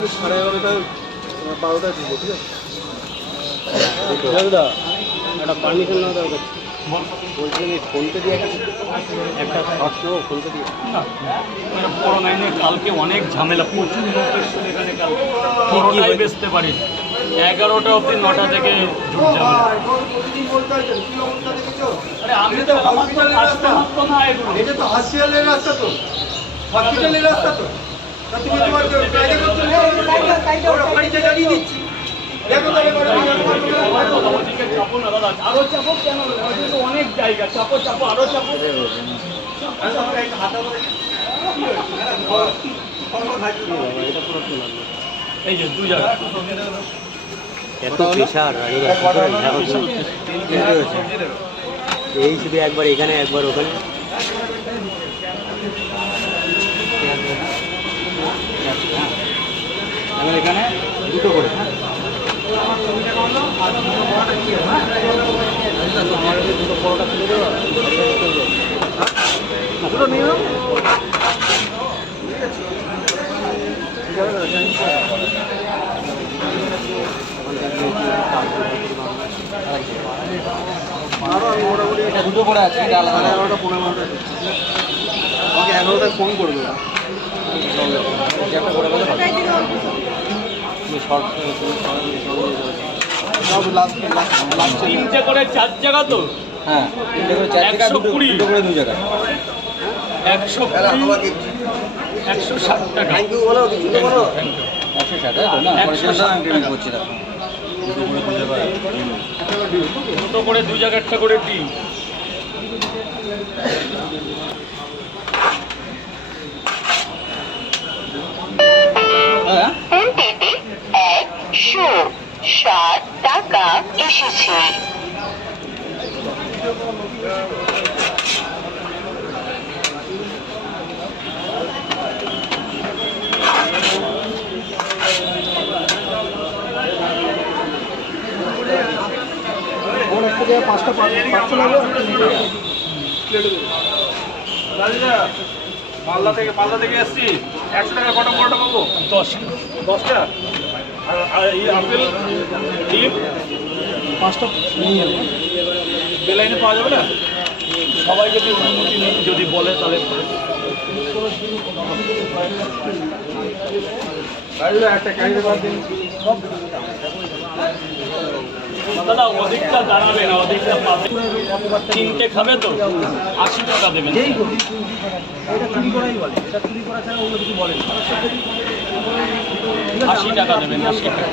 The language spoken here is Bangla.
সাড়ে এগারোটা বারোটায় ঢুকবো ঠিক আছে? দাদা একটা পারমিশন নেওয়া দরকার। বলছিলাম এই ফোনপে দিয়ে একটা একটা ফোনপে দিয়ে। বড় লাইনে কালকে অনেক ঝামেলা প্রচুর লোক এসেছিল এখানে কালকে। পুরোটাই বেচতে পারি। এগারোটা অবধি নটা থেকে ঢুক যাবে। আরে আমি তো আমার তো কাস্টমার না এগুলো। এটা তো হসপিটালের রাস্তা তো। হসপিটালের রাস্তা তা তুমি তোমার কাজে করছ ওরা বাড়িতে দাঁড়িয়ে দিচ্ছি দেখো তাহলে পরে আমার তো ওদিকে চাপো না দাদা আরও চাপো কেন? অনেক জায়গা। চাপো চাপো আরও চাপো। এই যে দুই জায়গা। এত প্রেশার এই শুধু একবার এখানে একবার ওখানে। আমার এখানে দুটো করে দুটো পরোটা তুলে দেবো দুটো নিয়ে দুটো করে আছে আলাদা। এগারোটা পনেরো আমাকে এগারোটায় ফোন করবে। তিনটে করে চার জায়গা তো হ্যাঁ তিনটে করে চার জায়গা দুটো। করে দুই জায়গা একশো একশো ষাট টাকা একশো ষাট? না একশো টাকা। করছি দুটো করে দুই জায়গা একটা করে ডিম একশো ষাট টাকা এসেছে। পাঁচটা হবে মালদা থেকে মালদা থেকে এসছি। একশো টাকা কটা পরোটা পাবো? দশ। দশটা? এই আপেল ডিম পাঁচটা বেলাইনে পাওয়া যাবে না সবাই যদি অনুমতি যদি বলে তাহলে দাদা অধিকটা দাঁড়াবে না অধিকটা পাবে তিনটে খাবে তো আশি টাকা দেবেন এটা চুরি করাই বলে এটা চুরি করা ছাড়া অন্য কিছু বলে আশি টাকা দেবেন আশি টাকা।